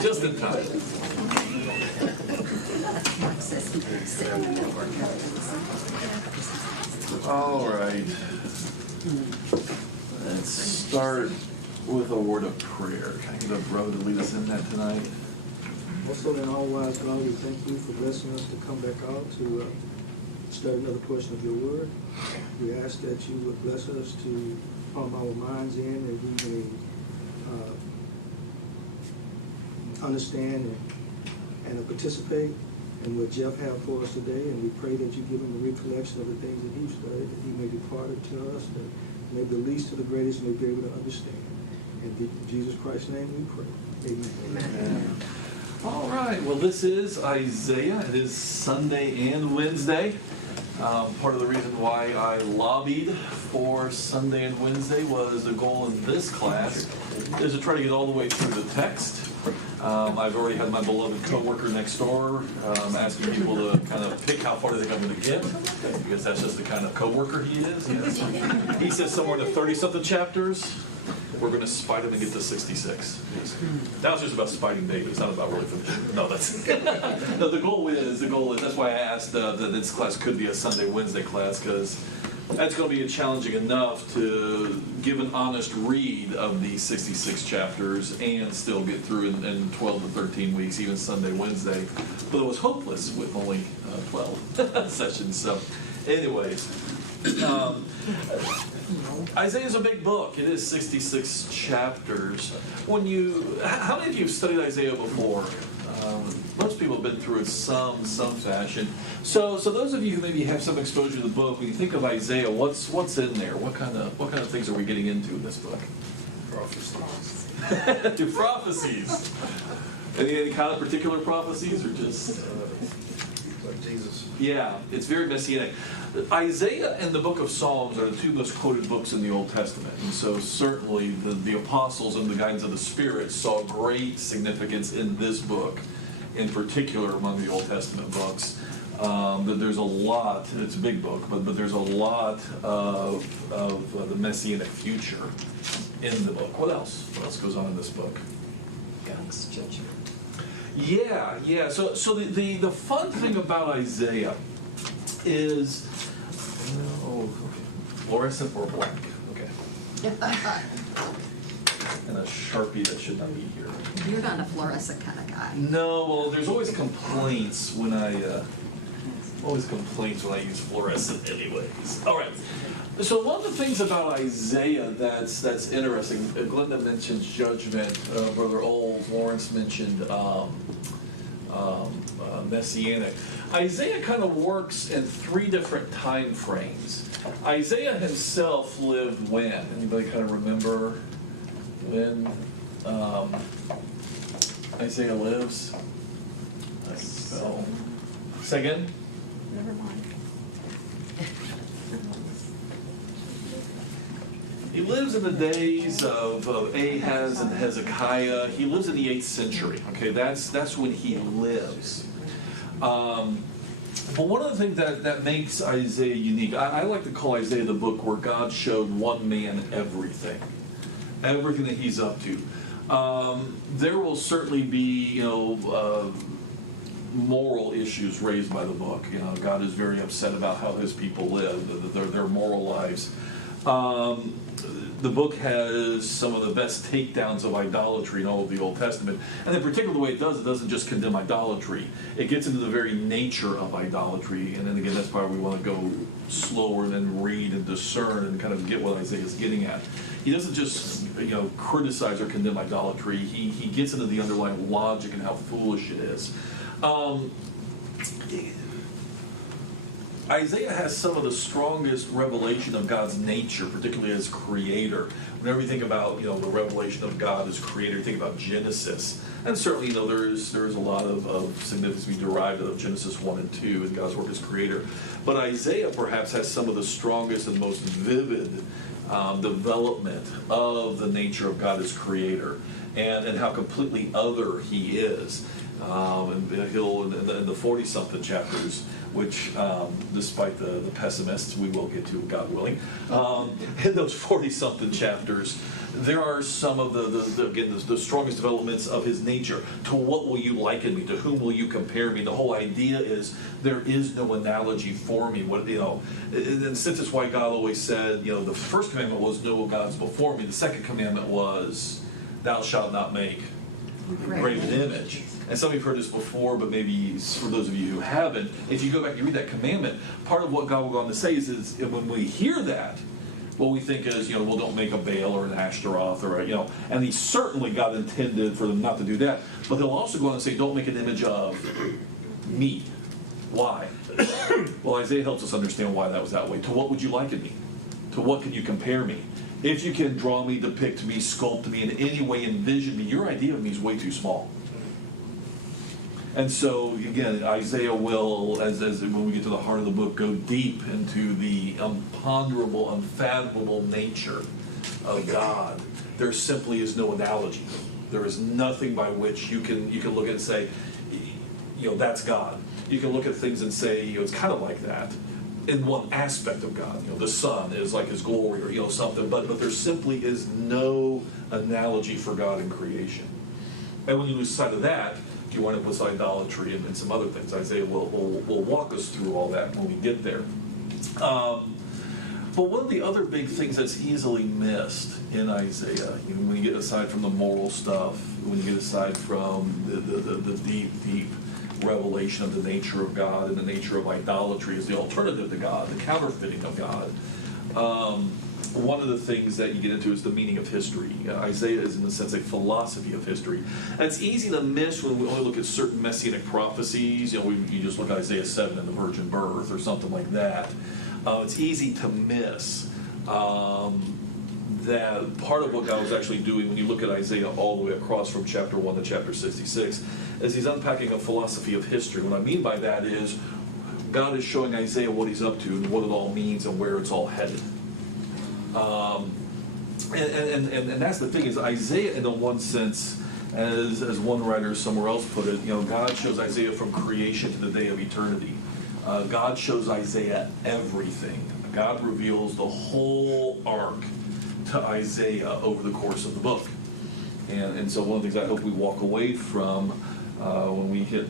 Just in time. All right. Let's start with a word of prayer. Can I get a brother to lead us in that tonight? Also, in all wise God, we thank you for blessing us to come back out to study another portion of your word. We ask that you would bless us to palm our minds in, that we may understand and participate in what Jeff has for us today. And we pray that you give him a recollection of the things that he studied, that he may depart it to us, that maybe the least to the greatest may be able to understand. In Jesus Christ's name we pray. Amen. Amen. All right. Well, this is Isaiah. It is Sunday and Wednesday. Part of the reason why I lobbied for Sunday and Wednesday was the goal in this class is to try to get all the way through the text. I've already had my beloved coworker next door asking people to kind of pick how far they think I'm going to get, because that's just the kind of coworker he is. He says somewhere in the 30-something chapters, we're going to spite him and get to 66. That was just about spiting David. It's not about really finishing. No, that's no. The goal is. That's why I asked that this class could be a Sunday Wednesday class, because that's going to be challenging enough to give an honest read of these 66 chapters and still get through in 12 to 13 weeks, even Sunday, Wednesday. But it was hopeless with only 12 sessions. So, anyways, Isaiah is a big book. It is 66 chapters. How many of you have studied Isaiah before? Most people have been through it some fashion. So those of you who maybe have some exposure to the book, when you think of Isaiah, what's in there? What kind of things are we getting into in this book? Prophecies. To prophecies. Any kind of particular prophecies, or just Like Jesus. Yeah, it's very messianic. Isaiah and the book of Psalms are the two most quoted books in the Old Testament. And so certainly the apostles and the guidance of the Spirit saw great significance in this book, in particular among the Old Testament books. But there's a lot, it's a big book, but there's a lot of the messianic future in the book. What else? What else goes on in this book? God's judgment. Yeah. So the fun thing about Isaiah is, fluorescent or black. Okay. And a Sharpie that should not be here. You're not a fluorescent kind of guy. No, well, there's always complaints when I use fluorescent anyways. All right. So one of the things about Isaiah that's interesting, Glenda mentions judgment, Brother Old, Lawrence mentioned messianic. Isaiah kind of works in three different time frames. Isaiah himself lived when? Anybody kind of remember when Isaiah lives? So, say again? Never mind. He lives in the days of Ahaz and Hezekiah. He lives in the 8th century. Okay, that's when he lives. But one of the things that makes Isaiah unique, I like to call Isaiah the book where God showed one man everything that he's up to. There will certainly be, moral issues raised by the book. God is very upset about how his people live, their moral lives. The book has some of the best takedowns of idolatry in all of the Old Testament. And in particular, the way it doesn't just condemn idolatry. It gets into the very nature of idolatry. And then again, that's why we want to go slower and then read and discern and kind of get what Isaiah's getting at. He doesn't just, criticize or condemn idolatry. He gets into the underlying logic and how foolish it is. Isaiah has some of the strongest revelation of God's nature, particularly as creator. Whenever you think about, the revelation of God as creator, you think about Genesis. And certainly, there is a lot of significance to be derived out of Genesis 1 and 2 in God's work as creator. But Isaiah perhaps has some of the strongest and most vivid development of the nature of God as creator and how completely other he is. And he'll, in the 40-something chapters, which, despite the pessimists, we will get to, God willing. In those 40-something chapters, there are some of the strongest developments of his nature. To what will you liken me? To whom will you compare me? The whole idea is there is no analogy for me. And since it's why God always said, the first commandment was no gods before me. The second commandment was, thou shalt not make graven image. And some of you have heard this before, but maybe for those of you who haven't, if you go back and you read that commandment, part of what God will go on to say is when we hear that, what we think is, well, don't make a Baal or an Ashtaroth or and he certainly, God intended for them not to do that. But he'll also go on and say, don't make an image of me. Why? Well, Isaiah helps us understand why that was that way. To what would you liken me? To what can you compare me? If you can draw me, depict me, sculpt me, in any way envision me, your idea of me is way too small. And so, again, Isaiah will, as when we get to the heart of the book, go deep into the imponderable, unfathomable nature of God. There simply is no analogy. There is nothing by which you can look at and say, that's God. You can look at things and say, it's kind of like that in one aspect of God. The sun is like his glory or something, but there simply is no analogy for God in creation. And when you lose sight of that, you wind up with idolatry and some other things. Isaiah will walk us through all that when we get there. But one of the other big things that's easily missed in Isaiah, when you get aside from the moral stuff, when you get aside from the deep revelation of the nature of God and the nature of idolatry is the alternative to God, the counterfeiting of God. One of the things that you get into is the meaning of history. Isaiah is, in a sense, a philosophy of history. And it's easy to miss when we only look at certain messianic prophecies. You just look at Isaiah 7 and the virgin birth or something like that. It's easy to miss that part of what God was actually doing when you look at Isaiah all the way across from chapter 1 to chapter 66 is he's unpacking a philosophy of history. What I mean by that is God is showing Isaiah what he's up to and what it all means and where it's all headed. And that's the thing is Isaiah, in the one sense, as one writer somewhere else put it, God shows Isaiah from creation to the day of eternity. God shows Isaiah everything. God reveals the whole arc to Isaiah over the course of the book. And so one of the things I hope we walk away from when we hit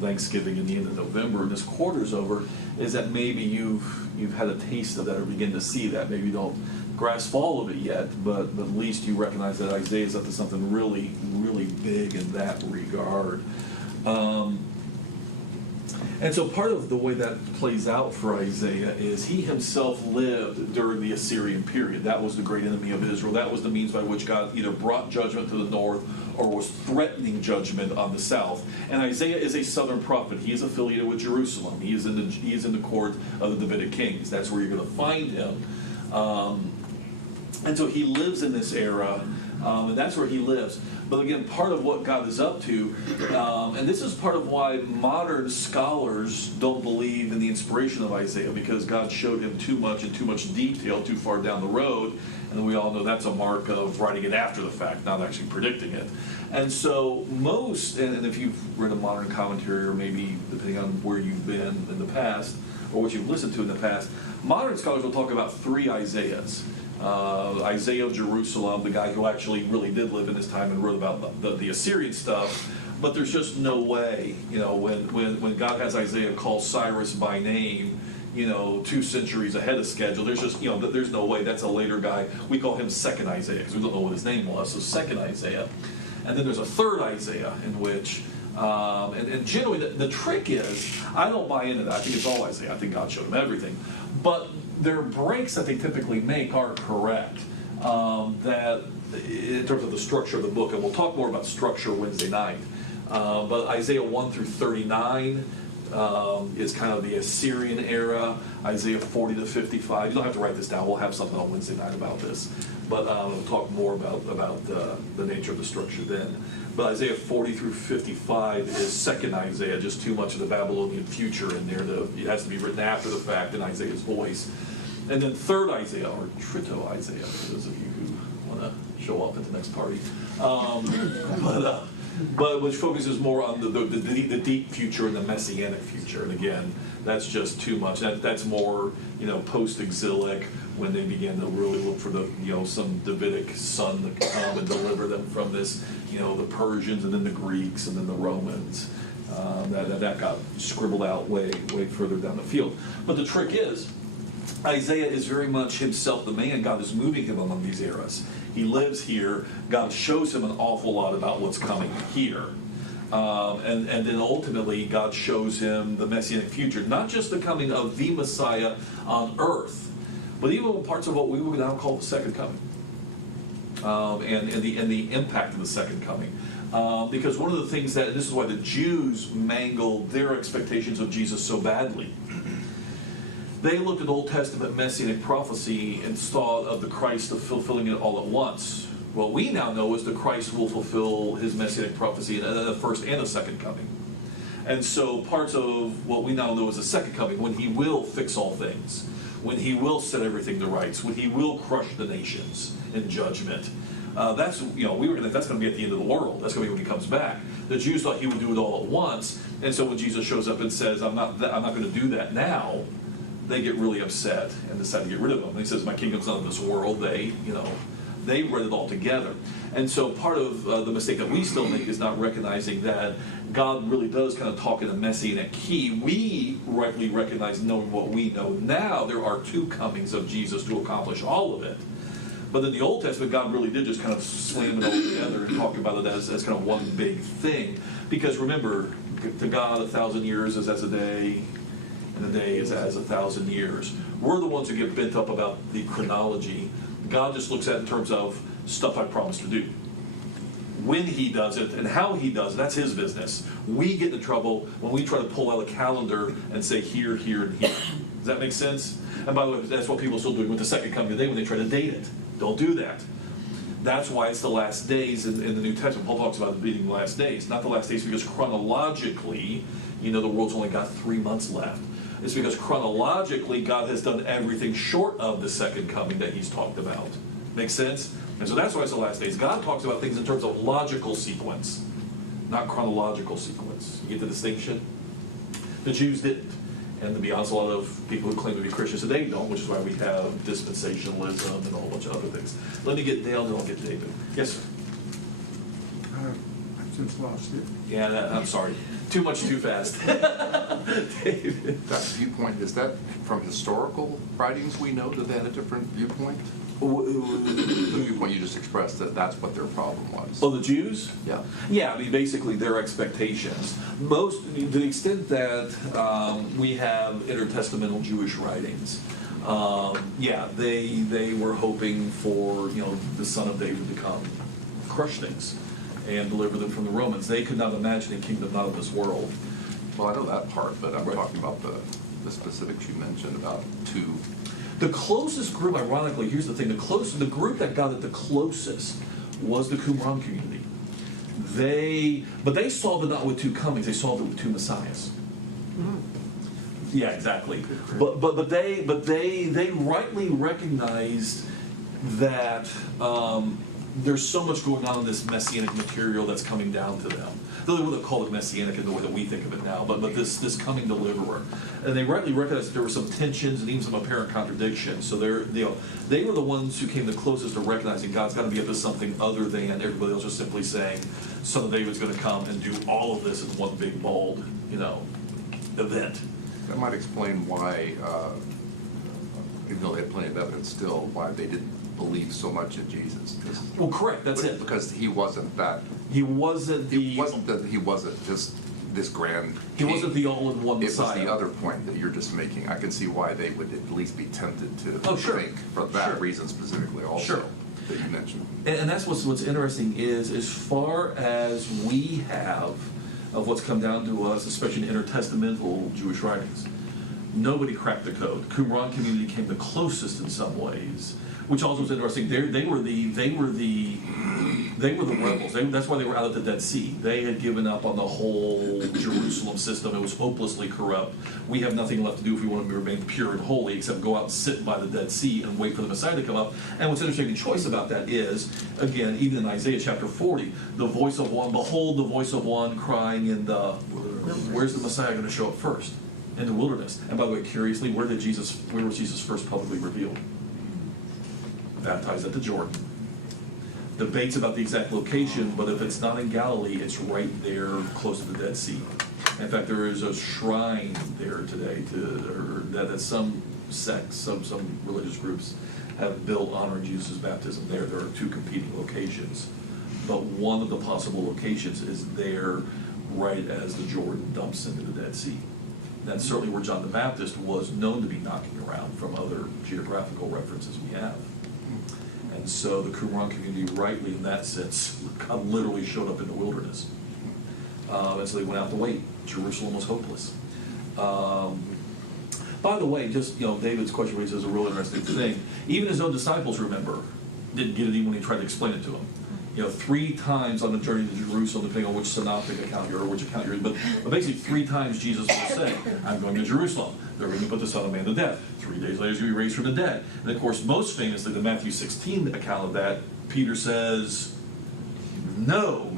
Thanksgiving and the end of November and this quarter's over is that maybe you've had a taste of that or begin to see that. Maybe you don't grasp all of it yet, but at least you recognize that Isaiah's up to something really, really big in that regard. And so part of the way that plays out for Isaiah is he himself lived during the Assyrian period. That was the great enemy of Israel. That was the means by which God either brought judgment to the north or was threatening judgment on the south. And Isaiah is a southern prophet. He is affiliated with Jerusalem. He is in the court of the Davidic kings. That's where you're going to find him. And so he lives in this era, and that's where he lives. But again, part of what God is up to, and this is part of why modern scholars don't believe in the inspiration of Isaiah, because God showed him too much in too much detail too far down the road, and we all know that's a mark of writing it after the fact, not actually predicting it. And so most, and if you've read a modern commentary, or maybe depending on where you've been in the past, or what you've listened to in the past, modern scholars will talk about three Isaiahs. Isaiah of Jerusalem, the guy who actually really did live in this time and wrote about the Assyrian stuff, but there's just no way, when God has Isaiah call Cyrus by name, 2 centuries ahead of schedule, there's just, there's no way. That's a later guy. We call him second Isaiah because we don't know what his name was, so second Isaiah. And then there's a third Isaiah in which, and generally the trick is, I don't buy into that. I think it's all Isaiah. I think God showed him everything. But their breaks that they typically make are correct. That in terms of the structure of the book, and we'll talk more about structure Wednesday night. But Isaiah 1 through 39 is kind of the Assyrian era. Isaiah 40 to 55. You don't have to write this down. We'll have something on Wednesday night about this. But we'll talk more about the nature of the structure then. But Isaiah 40 through 55 is second Isaiah, just too much of the Babylonian future in there. It has to be written after the fact in Isaiah's voice. And then third Isaiah, or Trito Isaiah, for those of you who want to show up at the next party. but which focuses more on the deep future and the messianic future. And again, that's just too much. That's more, post-exilic, when they begin to really look for some Davidic son to come and deliver them from this, the Persians and then the Greeks and then the Romans. That got scribbled out way further down the field. But the trick is, Isaiah is very much himself the man. God is moving him among these eras. He lives here. God shows him an awful lot about what's coming here. And then ultimately, God shows him the messianic future. Not just the coming of the Messiah on earth, but even parts of what we would now call the second coming. And the impact of the second coming. Because one of the things that, and this is why the Jews mangled their expectations of Jesus so badly. They looked at Old Testament messianic prophecy and saw of the Christ of fulfilling it all at once. What we now know is the Christ will fulfill his messianic prophecy in the first and the second coming. And so parts of what we now know is the second coming, when he will fix all things, when he will set everything to rights, when he will crush the nations in judgment. That's going to be at the end of the world. That's going to be when he comes back. The Jews thought he would do it all at once, and so when Jesus shows up and says, "I'm not going to do that now," they get really upset and decide to get rid of him. And he says, "My kingdom's not of this world." They read it all together. And so part of the mistake that we still make is not recognizing that God really does kind of talk in a messianic key. We rightly recognize, knowing what we know now, there are two comings of Jesus to accomplish all of it. But in the Old Testament, God really did just kind of slam it all together and talk about it as kind of one big thing. Because remember, to God 1,000 years is as a day, and a day is as 1,000 years. We're the ones who get bent up about the chronology. God just looks at it in terms of stuff I promised to do. When he does it and how he does it, that's his business. We get into trouble when we try to pull out a calendar and say here, here, and here. Does that make sense? And by the way, that's what people are still doing with the second coming today when they try to date it. Don't do that. That's why it's the last days in the New Testament. Paul talks about it being the last days. Not the last days because chronologically, the world's only got 3 months left. It's because chronologically, God has done everything short of the second coming that he's talked about. Make sense? And so that's why it's the last days. God talks about things in terms of logical sequence, not chronological sequence. You get the distinction? The Jews didn't. And to be honest, a lot of people who claim to be Christians today don't, which is why we have dispensationalism and a whole bunch of other things. Let me get Dale, then I'll get David. Yes, sir? I've since lost it. Yeah, I'm sorry. Too much too fast. David. That viewpoint, is that from historical writings we know that they had a different viewpoint? The viewpoint you just expressed, that's what their problem was. Oh, the Jews? Yeah. Yeah, I mean, basically their expectations. To the extent that we have intertestamental Jewish writings, they were hoping for, the son of David to come crush things and deliver them from the Romans. They could not imagine a kingdom not of this world. Well, I know that part, but I'm talking about the specifics you mentioned about two. The closest group, ironically, here's the thing, the group that got it the closest was the Qumran community. But they solved it not with two comings, they solved it with two messiahs. Mm-hmm. Yeah, exactly. But they rightly recognized that there's so much going on in this messianic material that's coming down to them. Though they wouldn't call it messianic in the way that we think of it now, but this coming deliverer. And they rightly recognized that there were some tensions and even some apparent contradictions. So they were the ones who came the closest to recognizing God's got to be up to something other than everybody else just simply saying, Son of David's going to come and do all of this in one big, bold, event. That might explain why, even though they had plenty of evidence still, why they didn't believe so much in Jesus. Well, correct. That's it. Because he wasn't that. He wasn't just this grand. He wasn't the all-in-one It Messiah. was the other point that you're just making. I can see why they would at least be tempted to think for that reason specifically also that you mentioned. And that's what's interesting is as far as we have of what's come down to us, especially in intertestamental Jewish writings, nobody cracked the code. Qumran community came the closest in some ways, which also was interesting. They were the They were the rebels. That's why they were out at the Dead Sea. They had given up on the whole Jerusalem system. It was hopelessly corrupt. We have nothing left to do if we want to remain pure and holy except go out and sit by the Dead Sea and wait for the Messiah to come up. And what's interesting choice about that is, again, even in Isaiah chapter 40, the voice of one, behold the voice of one crying in the, where's the Messiah going to show up first? In the wilderness. And by the way, curiously, where was Jesus first publicly revealed? Baptized at the Jordan. Debates about the exact location, but if it's not in Galilee, it's right there close to the Dead Sea. In fact, there is a shrine there today that some sects, some religious groups have built honoring Jesus' baptism there. There are two competing locations, but one of the possible locations is there right as the Jordan dumps into the Dead Sea. That's certainly where John the Baptist was known to be knocking around from other geographical references we have. And so the Qumran community, rightly in that sense, God literally showed up in the wilderness. And so they went out to wait. Jerusalem was hopeless. By the way, just, David's question raises a real interesting thing. Even his own disciples, remember, didn't get it even when he tried to explain it to them. 3 times on the journey to Jerusalem, depending on which synoptic account you're or which account you're in, but basically 3 times Jesus will say, I'm going to Jerusalem. They're going to put the Son of Man to death. 3 days later, he's going to be raised from the dead. And of course, most famously, the Matthew 16 account of that, Peter says, no,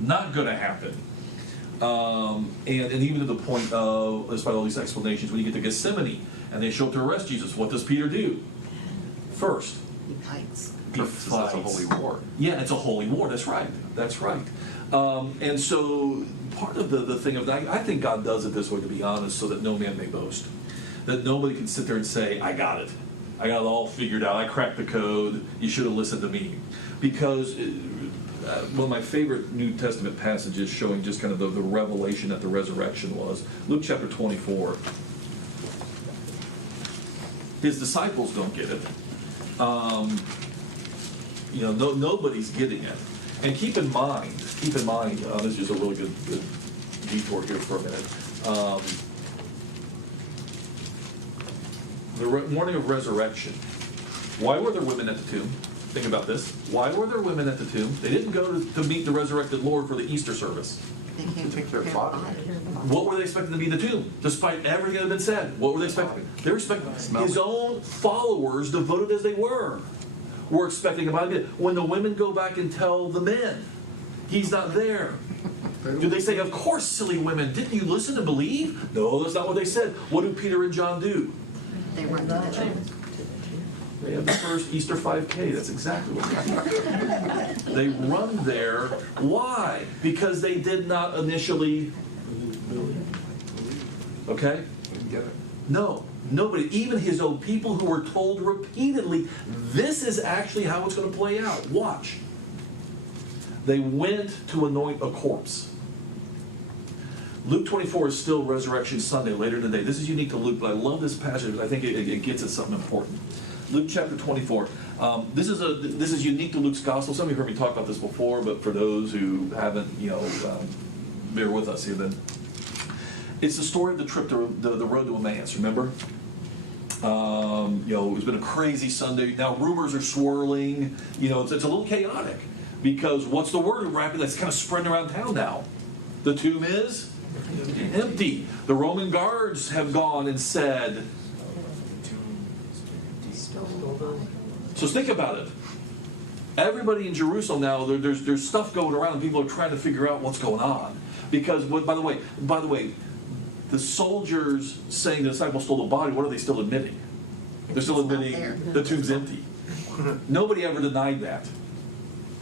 not going to happen. And even to the point of, despite all these explanations, when you get to Gethsemane and they show up to arrest Jesus, what does Peter do? First, He fights. It's a holy war. Yeah, it's a holy war. That's right. That's right. And so part of the thing of that, I think God does it this way, to be honest, so that no man may boast. That nobody can sit there and say, I got it. I got it all figured out. I cracked the code. You should have listened to me. Because one of my favorite New Testament passages showing just kind of the revelation at the resurrection was Luke chapter 24. His disciples don't get it. Nobody's getting it. And keep in mind, this is just a really good detour here for a minute. The morning of resurrection. Why were there women at the tomb? Think about this. Why were there women at the tomb? They didn't go to meet the resurrected Lord for the Easter service. They came To take their prepare body. What were they expecting to be in the tomb? Despite everything that had been said, what were they expecting? They were expecting his own followers, devoted as they were expecting him. When the women go back and tell the men, he's not there. Do they say, of course, silly women, didn't you listen and believe? No, that's not what they said. What do Peter and John do? They run to the tomb. They have the first Easter 5K. That's exactly what they do. They run there. Why? Because they did not initially. Okay? Didn't get it. No. Nobody. Even his own people who were told repeatedly, this is actually how it's going to play out. Watch. They went to anoint a corpse. Luke 24 is still Resurrection Sunday, later today. This is unique to Luke, but I love this passage because I think it gets at something important. Luke chapter 24. This is unique to Luke's gospel. Some of you heard me talk about this before, but for those who haven't, bear with us here then. It's the story of the trip to the road to Emmaus, remember? It's been a crazy Sunday. Now rumors are swirling. It's a little chaotic because what's the word rapid that's kind of spreading around town now? The tomb is empty. The Roman guards have gone and said. So think about it. Everybody in Jerusalem now, there's stuff going around. People are trying to figure out what's going on because, by the way, the soldiers saying the disciples stole the body. What are they still admitting? They're still admitting the tomb's empty. Nobody ever denied that.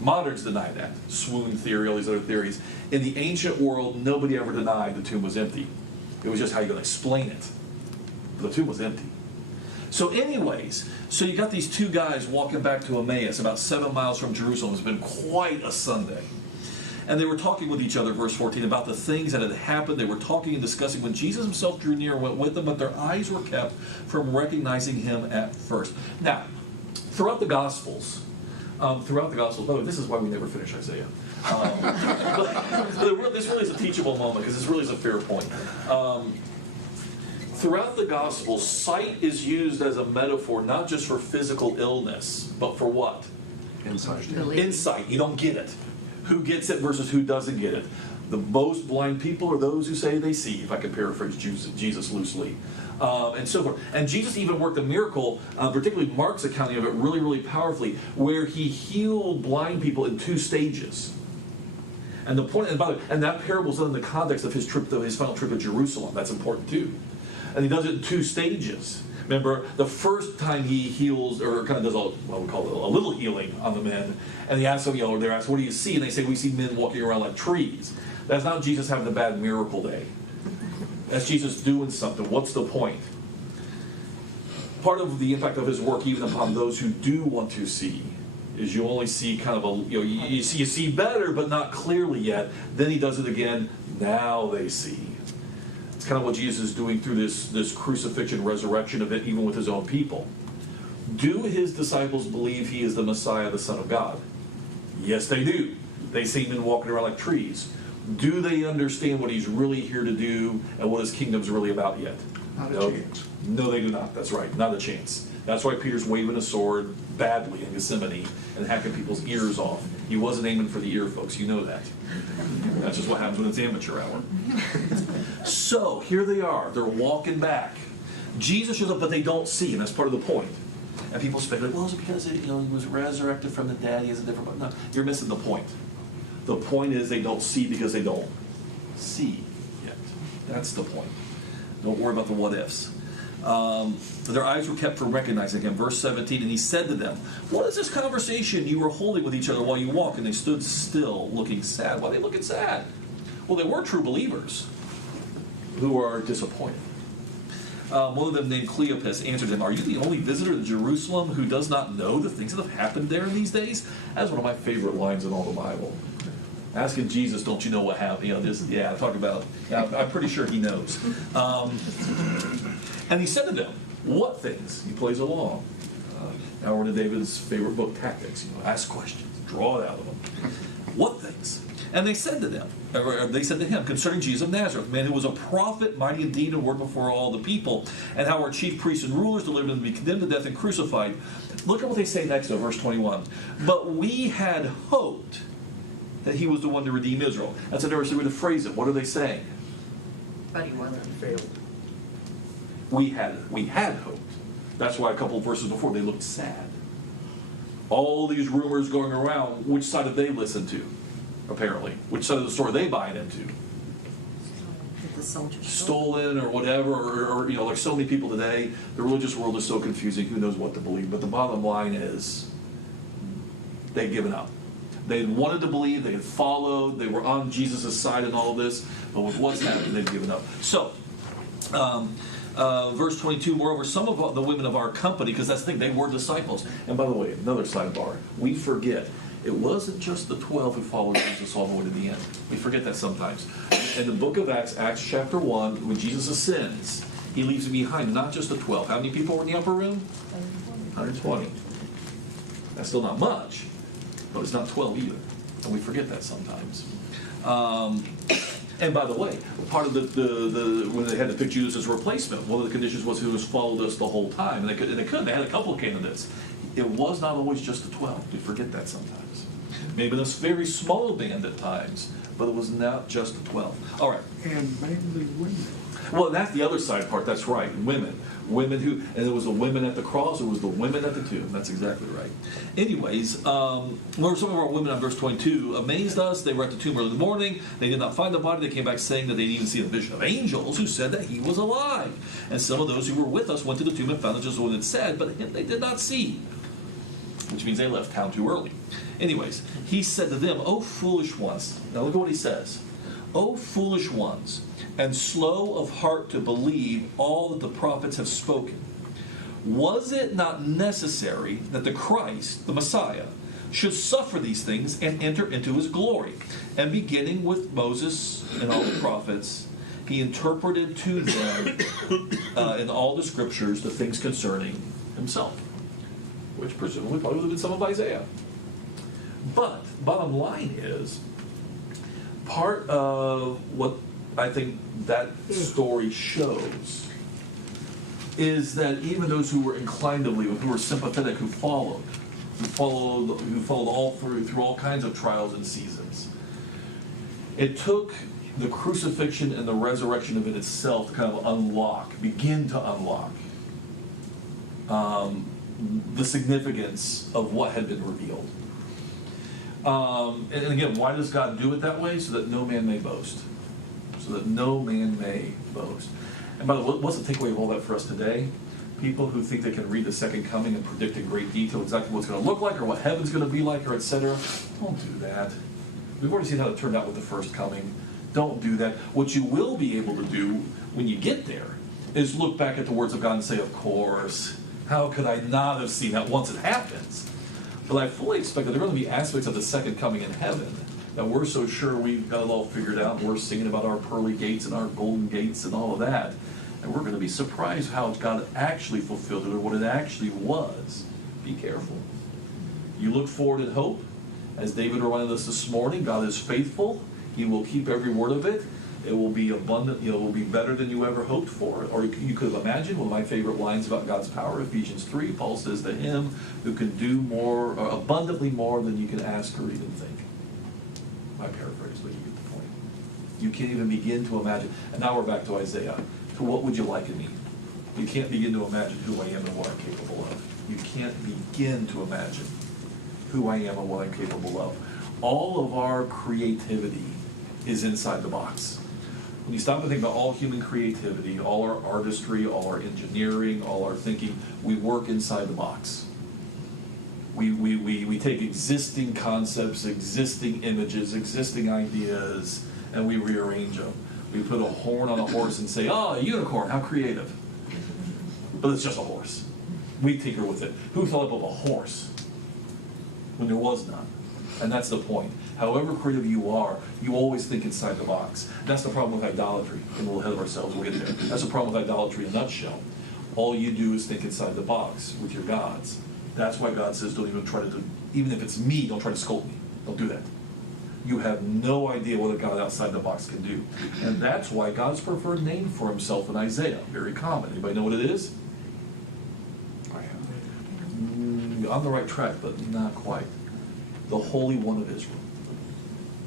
Moderns deny that. Swoon theory, all these other theories. In the ancient world, nobody ever denied the tomb was empty. It was just how you're going to explain it. But the tomb was empty. So anyways, you got these two guys walking back to Emmaus, about 7 miles from Jerusalem. It's been quite a Sunday. And they were talking with each other, verse 14, about the things that had happened. They were talking and discussing when Jesus himself drew near and went with them, but their eyes were kept from recognizing him at first. Now, throughout the Gospels, by the way, this is why we never finish Isaiah. But this really is a teachable moment because this really is a fair point. Throughout the Gospel, sight is used as a metaphor not just for physical illness, but for what? Insight. Believe. Insight. You don't get it. Who gets it versus who doesn't get it. The most blind people are those who say they see, if I can paraphrase Jesus loosely. And so forth. And Jesus even worked a miracle, particularly Mark's accounting of it really, really powerfully, where he healed blind people in 2 stages. And the point, and by the way, and that parable is in the context of his trip, his final trip to Jerusalem. That's important too. And he does it in 2 stages. Remember, the first time he heals, or kind of does what we call a little healing on the men, and he asks them, or they're asked, what do you see? And they say, we see men walking around like trees. That's not Jesus having a bad miracle day. That's Jesus doing something. What's the point? Part of the impact of his work, even upon those who do want to see, is you only see kind of you see better, but not clearly yet. Then he does it again. Now they see. It's kind of what Jesus is doing through this crucifixion, resurrection of it, even with his own people. Do his disciples believe he is the Messiah, the Son of God? Yes, they do. They see him walking around like trees. Do they understand what he's really here to do and what his kingdom's really about yet? Not a No. chance. No, they do not. That's right. Not a chance. That's why Peter's waving a sword badly in Gethsemane and hacking people's ears off. He wasn't aiming for the ear, folks. You know that. That's just what happens when it's amateur hour. So, here they are. They're walking back. Jesus shows up, but they don't see him. That's part of the point. And people speculate, well, is it because he was resurrected from the dead? He has a different... No, you're missing the point. The point is they don't see because they don't see yet. That's the point. Don't worry about the what-ifs. Their eyes were kept from recognizing him. Verse 17, and he said to them, what is this conversation you were holding with each other while you walk? And they stood still, looking sad. Why are they looking sad? Well, they were true believers who are disappointed. One of them, named Cleopas, answered him, are you the only visitor to Jerusalem who does not know the things that have happened there in these days? That's one of my favorite lines in all the Bible. Asking Jesus, don't you know what happened? Talk about, I'm pretty sure he knows. And he said to them, what things? He plays along. Now we're to David's favorite book, Tactics. Ask questions, draw it out of them. What things? And they said to him, concerning Jesus of Nazareth, man who was a prophet, mighty in deed and word before all the people, and how our chief priests and rulers delivered him to be condemned to death and crucified. Look at what they say next, though, verse 21. But we had hoped that he was the one to redeem Israel. That's another way to phrase it. What are they saying? But he wasn't. Failed. We had hoped. That's why a couple of verses before they looked sad. All these rumors going around, which side did they listen to? Apparently. Which side of the story are they buying into? Did the soldiers Stolen or whatever, or there's so many people today. The religious world is so confusing, who knows what to believe. But the bottom line is, they'd given up. They had wanted to believe, they had followed, they were on Jesus' side in all of this, but with what's happened, they've given up. So, verse 22, moreover, some of the women of our company, because that's the thing, they were disciples. And by the way, another sidebar, we forget, it wasn't just the 12 who followed Jesus all the way to the end. We forget that sometimes. In the book of Acts, Acts chapter 1, when Jesus ascends, he leaves behind not just the 12. How many people were in the upper room? 120. That's still not much, but it's not 12 either. And we forget that sometimes. And by the way, part of the when they had to pick Judas as replacement, one of the conditions was who has followed us the whole time. And they could. They had a couple of candidates. It was not always just the 12. We forget that sometimes. Maybe this very small band at times, but it was not just the 12. All right. And mainly women. Well, that's the other side part. That's right. Women who, and it was the women at the cross, it was the women at the tomb. That's exactly right. Anyways, some of our women on verse 22 amazed us. They were at the tomb early in the morning. They did not find the body. They came back saying that they didn't even see the vision of angels who said that he was alive. And some of those who were with us went to the tomb and found it just what it said, but him they did not see. Which means they left town too early. Anyways, he said to them, O foolish ones. Now look at what he says. O foolish ones, and slow of heart to believe all that the prophets have spoken. Was it not necessary that the Christ, the Messiah, should suffer these things and enter into his glory? And beginning with Moses and all the prophets, he interpreted to them in all the scriptures the things concerning himself, which presumably probably would have been some of Isaiah. But bottom line is, part of what I think that story shows is that even those who were inclined to believe, who were sympathetic, who followed, who followed all through all kinds of trials and seasons. It took the crucifixion and the resurrection of it itself to kind of begin to unlock the significance of what had been revealed. And again, why does God do it that way? So that no man may boast. So that no man may boast. And by the way, what's the takeaway of all that for us today? People who think they can read the second coming and predict in great detail exactly what it's going to look like or what heaven's going to be like or etc. Don't do that. We've already seen how it turned out with the first coming. Don't do that. What you will be able to do when you get there is look back at the words of God and say, of course, how could I not have seen that once it happens? But I fully expect that there are going to be aspects of the second coming in heaven that we're so sure we've got it all figured out, and we're singing about our pearly gates and our golden gates and all of that. And we're going to be surprised how God actually fulfilled it or what it actually was. Be careful. You look forward in hope. As David reminded us this morning, God is faithful. He will keep every word of it. It will be abundant. It will be better than you ever hoped for, or you could have imagined. One of my favorite lines about God's power, Ephesians 3, Paul says to him who can do more, or abundantly more than you can ask or even think. My paraphrase, but you get the point. You can't even begin to imagine. And now we're back to Isaiah. So what would you like in me? You can't begin to imagine who I am and what I'm capable of. You can't begin to imagine who I am and what I'm capable of. All of our creativity is inside the box. When you stop and think about all human creativity, all our artistry, all our engineering, all our thinking, we work inside the box. We take existing concepts, existing images, existing ideas, and we rearrange them. We put a horn on a horse and say, oh, a unicorn, how creative. But it's just a horse. We tinker with it. Who thought up of a horse when there was none? And that's the point. However creative you are, you always think inside the box. That's the problem with idolatry. And we're ahead of ourselves, we'll get there. That's the problem with idolatry in a nutshell. All you do is think inside the box with your gods. That's why God says don't even try to do, even if it's me, don't try to scold me. Don't do that. You have no idea what a God outside the box can do. And that's why God's preferred name for himself in Isaiah, very common. Anybody know what it is? On the right track, but not quite. The Holy One of Israel.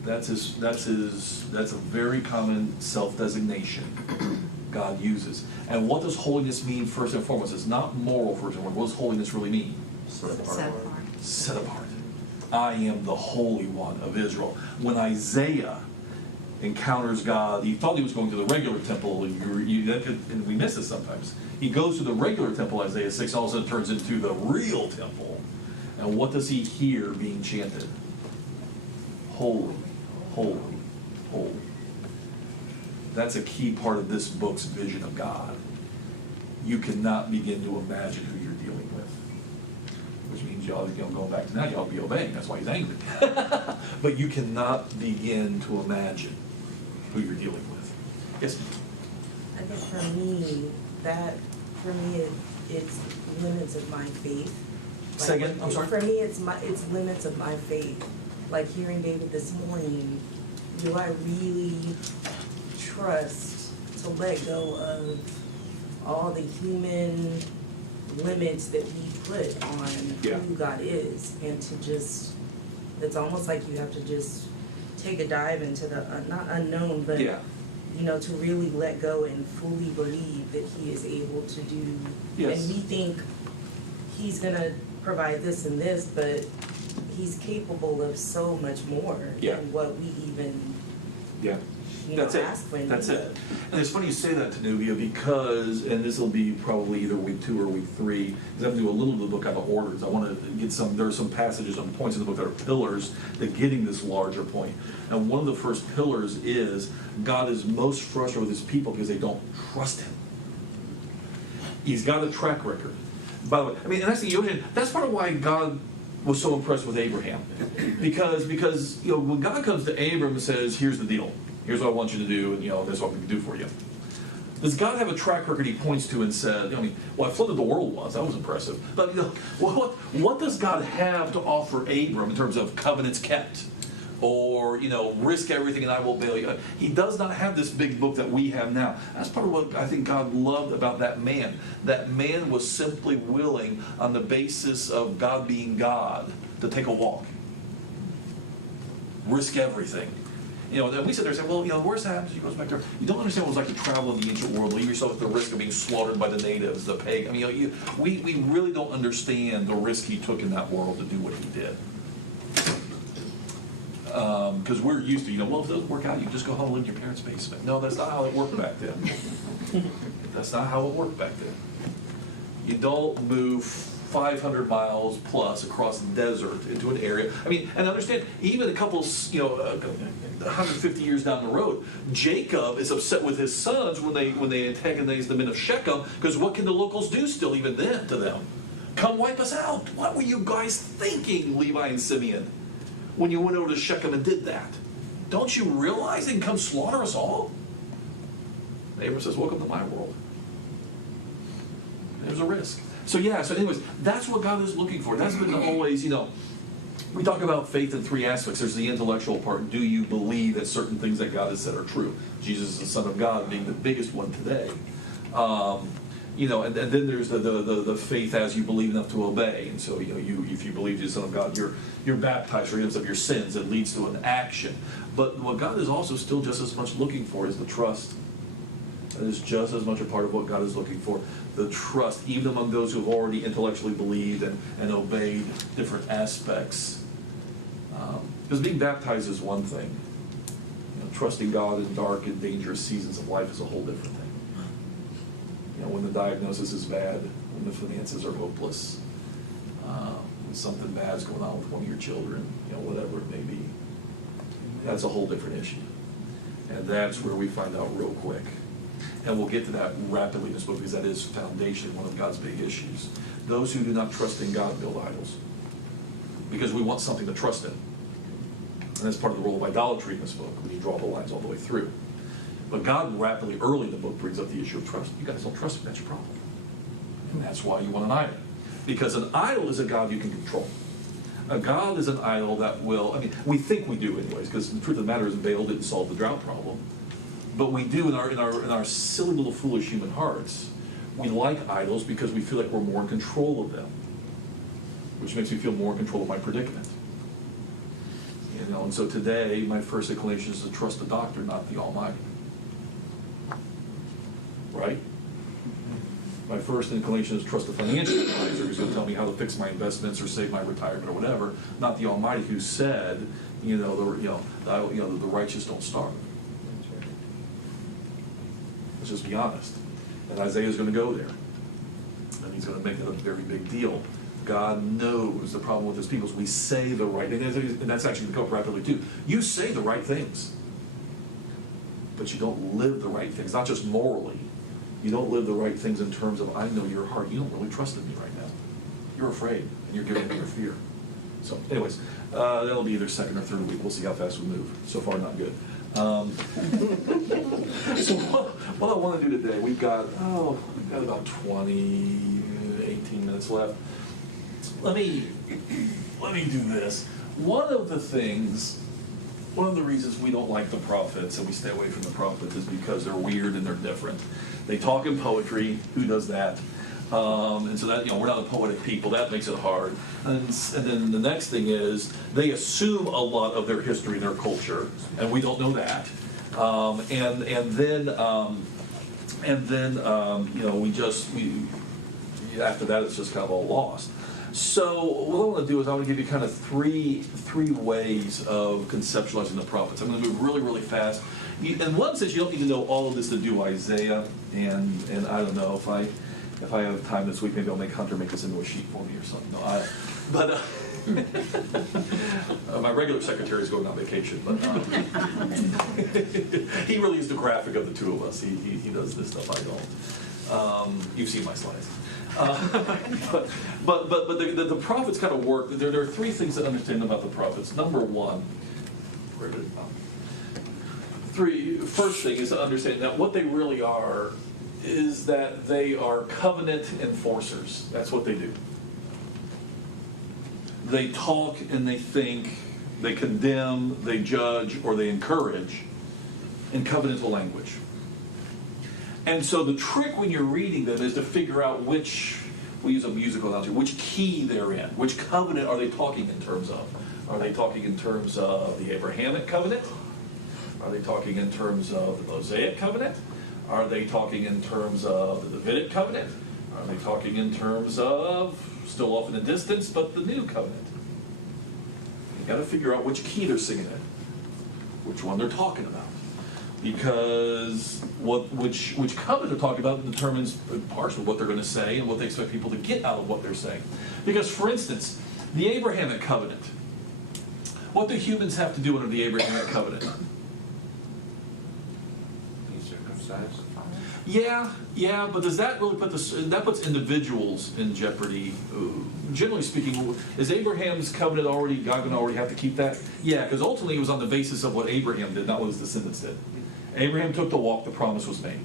That's a very common self-designation God uses. And what does holiness mean first and foremost? It's not moral first and foremost. What does holiness really mean? Set apart. Set apart. I am the Holy One of Israel. When Isaiah encounters God, he thought he was going to the regular temple, and we miss this sometimes. He goes to the regular temple, Isaiah 6, all of a sudden turns into the real temple. And what does he hear being chanted? Holy, holy, holy. That's a key part of this book's vision of God. You cannot begin to imagine who you're dealing with. Which means y'all, going back to now, y'all be obeying. That's why he's angry. But you cannot begin to imagine who you're dealing with. Yes? I think for me, it's limits of my faith. Say again? I'm sorry? For me, it's limits of my faith. Like hearing David this morning, do I really trust to let go of all the human limits that we put on who God is, and to just, it's almost like you have to just take a dive into the, not unknown, but to really let go and fully believe that he is able to do. Yes. And we think he's gonna provide this and this, but he's capable of so much more than what we even ask for. That's it. And it's funny you say that, Tanuvia, because, and this will be probably either week 2 or week 3, because I'm going to do a little bit of the book out of orders. I want to get there are some passages and points in the book that are pillars that getting this larger point. And one of the first pillars is God is most frustrated with his people because they don't trust him. He's got a track record. By the way, and that's part of why God was so impressed with Abraham. Because when God comes to Abram and says, here's the deal. Here's what I want you to do, and that's what we can do for you. Does God have a track record he points to and said, I flooded the world once, that was impressive. But what does God have to offer Abram in terms of covenants kept? or, risk everything and I will bail you. He does not have this big book that we have now. That's part of what I think God loved about that man. That man was simply willing, on the basis of God being God, to take a walk. Risk everything. Then we sit there and say, well, the worst happens, he goes back there. You don't understand what it was like to travel in the ancient world, leave yourself at the risk of being slaughtered by the natives, the pagan. We really don't understand the risk he took in that world to do what he did. Because we're used to, well, if it doesn't work out, you just go home and live in your parents' basement. No, that's not how it worked back then. That's not how it worked back then. You don't move 500 miles plus across the desert into an area. And understand, even a couple, 150 years down the road, Jacob is upset with his sons when they antagonize the men of Shechem, because what can the locals do still even then to them? Come wipe us out. What were you guys thinking, Levi and Simeon, when you went over to Shechem and did that? Don't you realize they can come slaughter us all? Abram says, welcome to my world. There's a risk. So anyways, that's what God is looking for. That's been always, we talk about faith in three aspects. There's the intellectual part. Do you believe that certain things that God has said are true? Jesus is the Son of God being the biggest one today. And then there's the faith as you believe enough to obey. And so, if you believe you're the Son of God, you're baptized for forgiveness of your sins. It leads to an action. But what God is also still just as much looking for is the trust. That is just as much a part of what God is looking for. The trust, even among those who have already intellectually believed and obeyed different aspects. Because being baptized is one thing. Trusting God in dark and dangerous seasons of life is a whole different thing. When the diagnosis is bad, when the finances are hopeless, when something bad's going on with one of your children, whatever it may be, that's a whole different issue. And that's where we find out real quick. And we'll get to that rapidly in this book because that is foundation, one of God's big issues. Those who do not trust in God build idols because we want something to trust in. And that's part of the role of idolatry in this book when you draw the lines all the way through. But God rapidly, early in the book, brings up the issue of trust. You guys don't trust me, that's your problem. And that's why you want an idol. Because an idol is a God you can control. A God is an idol that will, we think we do anyways, because the truth of the matter is Baal didn't solve the drought problem. But we do in our silly little foolish human hearts. We like idols because we feel like we're more in control of them, which makes me feel more in control of my predicament. And so today, my first inclination is to trust the doctor, not the Almighty. Right? My first inclination is to trust the financial advisor who's going to tell me how to fix my investments or save my retirement or whatever, not the Almighty who said, the righteous don't starve. Let's just be honest. And Isaiah's going to go there. And he's going to make it a very big deal. God knows the problem with his people is we say the right things. And that's actually going to go up rapidly too. You say the right things. But you don't live the right things. Not just morally. You don't live the right things in terms of, I know your heart. You don't really trust in me right now. You're afraid. And you're giving me your fear. So anyways, that'll be either second or third week. We'll see how fast we move. So far, not good. So what I want to do today, we've got about 18 minutes left. Let me do this. One of the reasons we don't like the prophets and we stay away from the prophets is because they're weird and they're different. They talk in poetry. Who does that? And so that, we're not a poetic people. That makes it hard. And then the next thing is they assume a lot of their history and their culture, and we don't know that. After that it's just kind of all lost. So what I want to do is I want to give you kind of three ways of conceptualizing the prophets. I'm going to move really, really fast. In one sense, you don't need to know all of this to do Isaiah, and I don't know if I have time this week, maybe I'll make Hunter make this into a sheet for me or something. My regular secretary is going on vacation, but he really is the graphic of the two of us. He does this stuff, I don't. You've seen my slides. But the prophets kind of work. There are three things to understand about the prophets. Number one, first thing is to understand that what they really are is that they are covenant enforcers. That's what they do. They talk and they think they condemn, they judge, or they encourage in covenantal language. And so the trick when you're reading them is to figure out which, we use a musical analogy, which key they're in. Which covenant are they talking in terms of? Are they talking in terms of the Abrahamic covenant? Are they talking in terms of the Mosaic covenant? Are they talking in terms of the Davidic covenant? Are they talking in terms of, still off in the distance, but the new covenant? You got to figure out which key they're singing in, which one they're talking about. Because which covenant they're talking about determines partially what they're going to say and what they expect people to get out of what they're saying. Because, for instance, the Abrahamic covenant, what do humans have to do under the Abrahamic covenant? Be circumcised. Yeah, but does that really that puts individuals in jeopardy? Generally speaking, is Abraham's covenant already, God going to already have to keep that? Yeah, because ultimately it was on the basis of what Abraham did, not what his descendants did. Abraham took the walk, the promise was made.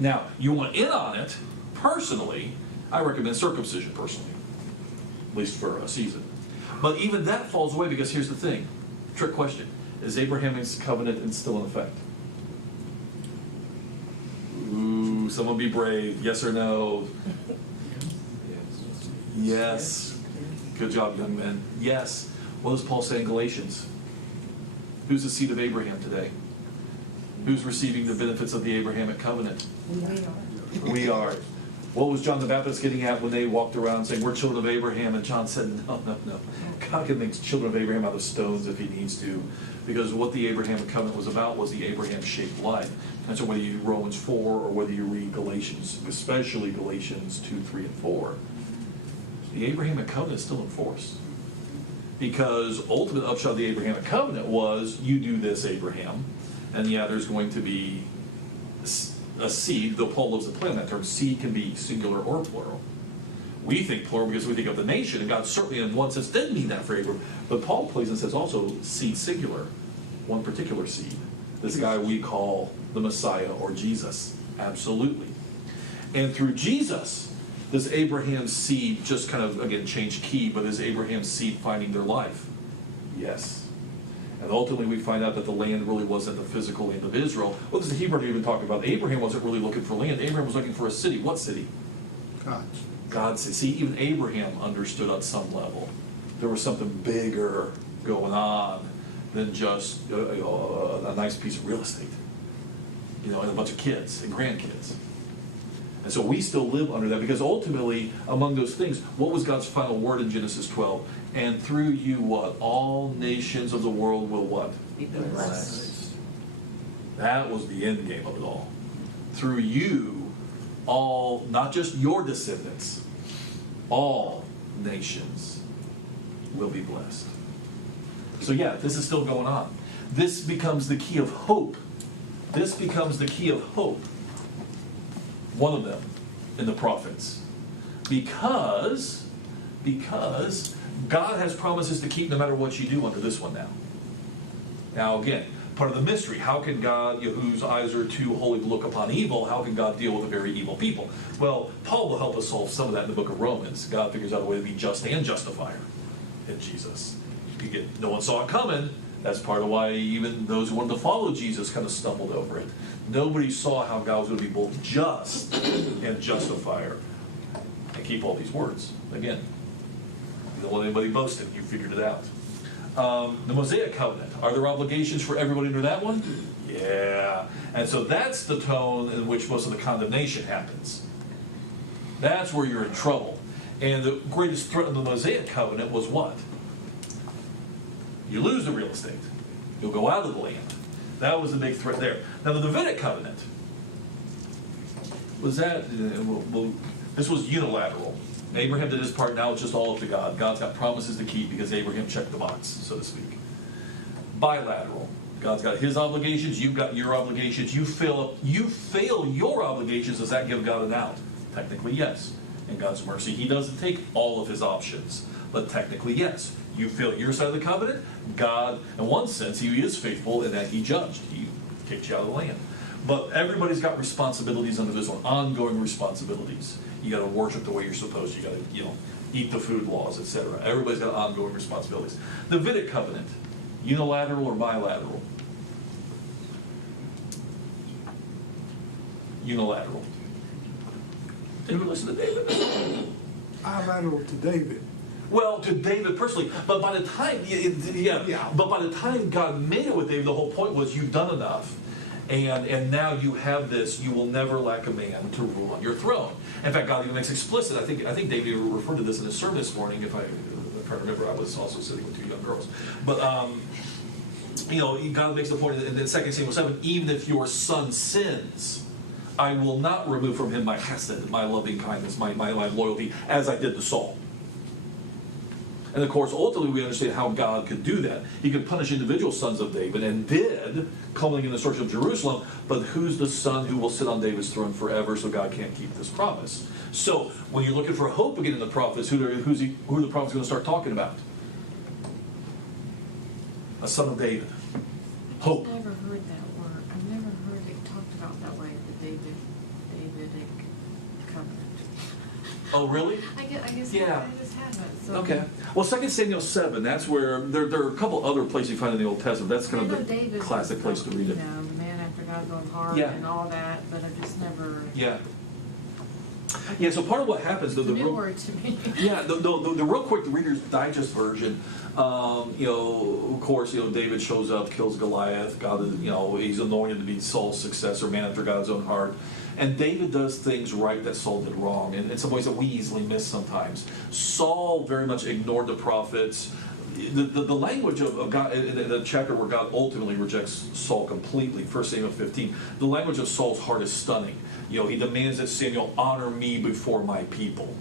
Now, you want in on it, personally, I recommend circumcision personally, at least for a season. But even that falls away because here's the thing, trick question, is Abraham's covenant still in effect? Ooh, someone be brave, yes or no? Yes. Good job, young men. Yes. What does Paul say in Galatians? Who's the seed of Abraham today? Who's receiving the benefits of the Abrahamic covenant? We are. What was John the Baptist getting at when they walked around saying, we're children of Abraham? And John said, no. God can make children of Abraham out of stones if he needs to. Because what the Abrahamic covenant was about was the Abraham-shaped life. And so whether you read Romans 4 or whether you read Galatians, especially Galatians 2, 3, and 4, the Abrahamic covenant is still in force. Because ultimate upshot of the Abrahamic covenant was, you do this, Abraham, and yeah, there's going to be a seed, though Paul loves to play on that term, seed can be singular or plural. We think plural because we think of the nation, and God certainly in one sense did mean that for Abraham, but Paul plays and says also seed singular, one particular seed. This guy we call the Messiah or Jesus, absolutely. And through Jesus, does Abraham's seed just kind of, again, change key, but is Abraham's seed finding their life? Yes. And ultimately we find out that the land really wasn't the physical land of Israel. What does the Hebrew even talk about? Abraham wasn't really looking for land. Abraham was looking for a city. What city? God's. God's city. See, even Abraham understood on some level there was something bigger going on than just a nice piece of real estate, and a bunch of kids and grandkids. And so we still live under that because ultimately, among those things, what was God's final word in Genesis 12? And through you, what? All nations of the world will what? Be blessed. That was the end game of it all. Through you, all, not just your descendants, all nations will be blessed. So yeah, this is still going on. This becomes the key of hope. This becomes the key of hope. One of them in the prophets. Because God has promises to keep no matter what you do under this one now. Now again, part of the mystery, how can God, whose eyes are too holy to look upon evil, how can God deal with a very evil people? Well, Paul will help us solve some of that in the book of Romans. God figures out a way to be just and justifier in Jesus. No one saw it coming. That's part of why even those who wanted to follow Jesus kind of stumbled over it. Nobody saw how God was going to be both just and justifier. And keep all these words. Again, you don't let anybody boast it. You figured it out. The Mosaic covenant. Are there obligations for everybody under that one? Yeah. And so that's the tone in which most of the condemnation happens. That's where you're in trouble. And the greatest threat of the Mosaic covenant was what? You lose the real estate. You'll go out of the land. That was the big threat there. Now the Davidic covenant was that, this was unilateral. Abraham did his part, now it's just all up to God. God's got promises to keep because Abraham checked the box, so to speak. Bilateral. God's got his obligations, you've got your obligations. You fail your obligations, does that give God an out? Technically, yes. In God's mercy, he doesn't take all of his options, but technically, yes. You fail your side of the covenant, God, in one sense, he is faithful in that he judged. He kicked you out of the land. But everybody's got responsibilities under this one, ongoing responsibilities. You got to worship the way you're supposed to. You got to, eat the food laws, etc. Everybody's got ongoing responsibilities. The Davidic covenant, Unilateral or bilateral? Unilateral. Did you listen to David? Bilateral to David. Well, to David personally, but by the time, Yeah. but by the time God made it with David, the whole point was you've done enough, and now you have this. You will never lack a man to rule on your throne. In fact, God even makes explicit. I think David referred to this in his sermon this morning. If I remember, I was also sitting with 2 young girls, but God makes the point in 2 Samuel 7. Even if your son sins, I will not remove from him my chesed, my loving kindness, my loyalty, as I did to Saul. And of course, ultimately, we understand how God could do that. He could punish individual sons of David, and did, culminating in the destruction of Jerusalem. But who's the son who will sit on David's throne forever? So God can't keep this promise. So when you're looking for hope again in the prophets, who are the prophets going to start talking about? A son of David. Hope. I've never heard that word. I've never heard it talked about that way, the Davidic covenant. Oh, really? I guess Yeah. I just haven't. So. Okay. Well, 2 Samuel 7, that's where, there are a couple other places you find in the Old Testament. That's kind I know of the David classic place to read it. You know, the man after God's own heart Yeah. and all that, but I've just never. Yeah. Yeah, so part of what happens, It's a new word to me. Yeah, the real quick, the Reader's Digest version, of course, David shows up, kills Goliath. God is, he's anointed to be Saul's successor, man after God's own heart. And David does things right that Saul did wrong, and in some ways that we easily miss sometimes. Saul very much ignored the prophets. The language of God, in the chapter where God ultimately rejects Saul completely, 1 Samuel 15, the language of Saul's heart is stunning. He demands that Samuel honor me before my people.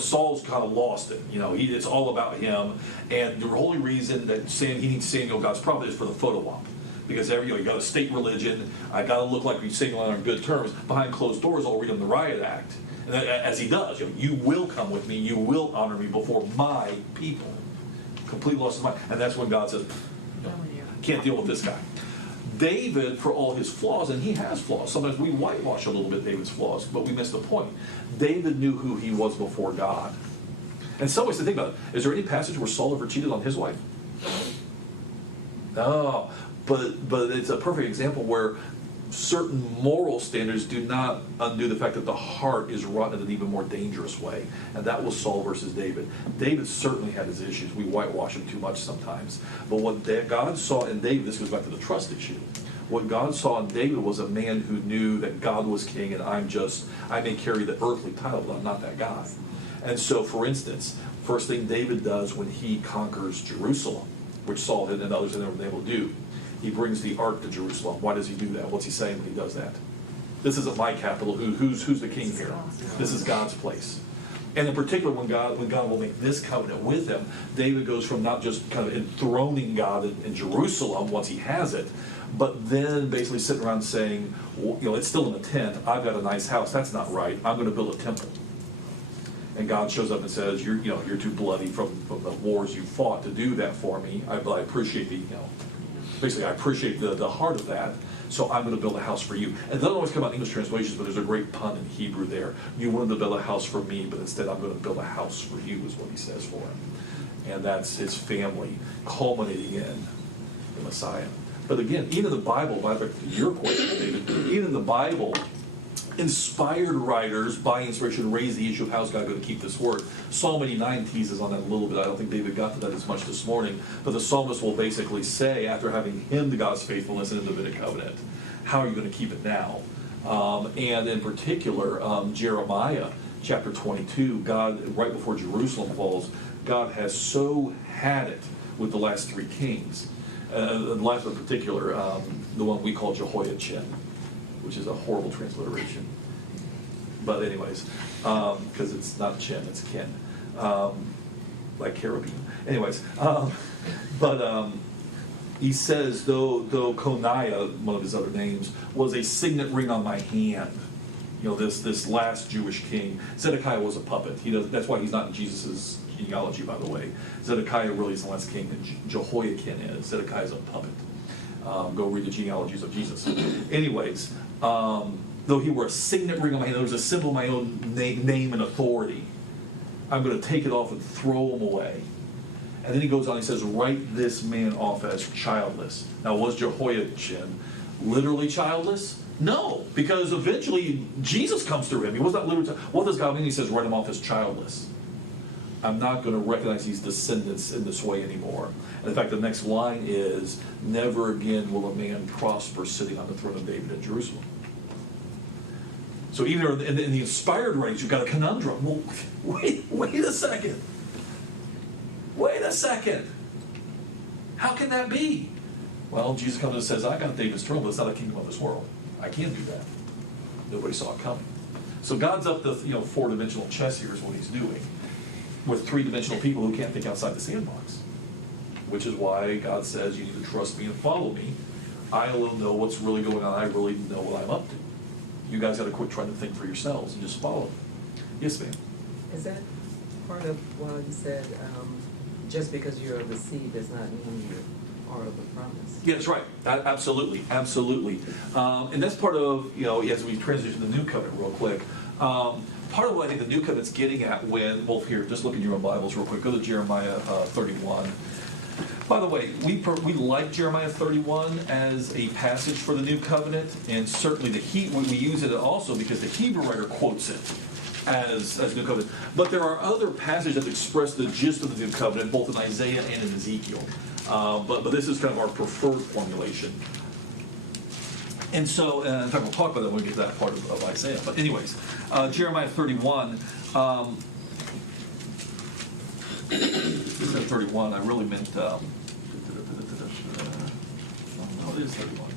Saul's kind of lost it. It's all about him. And the only reason that he needs Samuel, God's prophet, is for the photo op. Because you got a state religion. I got to look like we Samuel on good terms. Behind closed doors, I'll read him the riot act. And as he does, you will come with me. You will honor me before my people. Complete loss of mind. And that's when God says, can't deal with this guy. David, for all his flaws, and he has flaws. Sometimes we whitewash a little bit David's flaws, but we miss the point. David knew who he was before God. And some ways to think about it. Is there any passage where Saul ever cheated on his wife? No. But it's a perfect example where certain moral standards do not undo the fact that the heart is rotten in an even more dangerous way. And that was Saul versus David. David certainly had his issues. We whitewash him too much sometimes. But what God saw in David, this goes back to the trust issue. What God saw in David was a man who knew that God was king and I may carry the earthly title, but I'm not that guy. And so, for instance, first thing David does when he conquers Jerusalem, which Saul and others had never been able to do, he brings the ark to Jerusalem. Why does he do that? What's he saying when he does that? This isn't my capital. Who's the king here? This is God's place. And in particular, when God will make this covenant with him, David goes from not just kind of enthroning God in Jerusalem once he has it, but then basically sitting around saying, it's still in a tent. I've got a nice house. That's not right. I'm going to build a temple. And God shows up and says, you're too bloody from the wars you fought to do that for me. But I appreciate basically, I appreciate the heart of that, so I'm going to build a house for you. And it doesn't always come out in English translations, but there's a great pun in Hebrew there. You wanted to build a house for me, but instead I'm going to build a house for you, is what he says for him. And that's his family culminating in the Messiah. But again, even the Bible, by your question, David, even the Bible, inspired writers by inspiration raise the issue of how's God going to keep this word. Psalm 89 teases on that a little bit. I don't think David got to that as much this morning, but the psalmist will basically say, after having hymned God's faithfulness in the Davidic covenant, how are you going to keep it now? And in particular, Jeremiah chapter 22, God, right before Jerusalem falls, God has so had it with the last three kings. The last in particular, the one we call Jehoiachin, which is a horrible transliteration. But anyways, because it's not chin, it's kin, like carabine. Anyways, he says, though Coniah, one of his other names, was a signet ring on my hand, this last Jewish king. Zedekiah was a puppet. That's why he's not in Jesus' genealogy, by the way. Zedekiah really is the last king, and Jehoiakim is. Zedekiah is a puppet. Go read the genealogies of Jesus. Anyways, though he wore a signet ring on my hand, there was a symbol of my own name and authority. I'm going to take it off and throw him away. And then he goes on, he says, write this man off as childless. Now, was Jehoiachin literally childless? No, because eventually Jesus comes through him. He was not literally. What does God mean? He says, write him off as childless. I'm not going to recognize these descendants in this way anymore. And in fact, the next line is, never again will a man prosper sitting on the throne of David in Jerusalem. So even in the inspired writings, you've got a conundrum. Well, wait a second. Wait a second. How can that be? Well, Jesus comes and says, I got David's throne, but it's not a kingdom of this world. I can't do that. Nobody saw it coming. So God's up the four-dimensional chess here is what he's doing with three-dimensional people who can't think outside the sandbox. Which is why God says you need to trust me and follow me. I will know what's really going on. I really know what I'm up to. You guys got to quit trying to think for yourselves and just follow. Yes, ma'am. Is that part of why you said, just because you're of the seed does not mean you are of the promise? Yeah, that's right. Absolutely, absolutely. And that's part of, as we transition to the New Covenant real quick, part of what I think the New Covenant's getting at when, well, here, just look in your own Bibles real quick. Go to Jeremiah 31. By the way, we like Jeremiah 31 as a passage for the New Covenant, and certainly we use it also because the Hebrew writer quotes it as New Covenant. But there are other passages that express the gist of the New Covenant, both in Isaiah and in Ezekiel. But this is kind of our preferred formulation. And so, in fact, we'll talk about that when we get to that part of Isaiah. But anyways, Jeremiah 31. This is 31. I really meant. No, it is 31.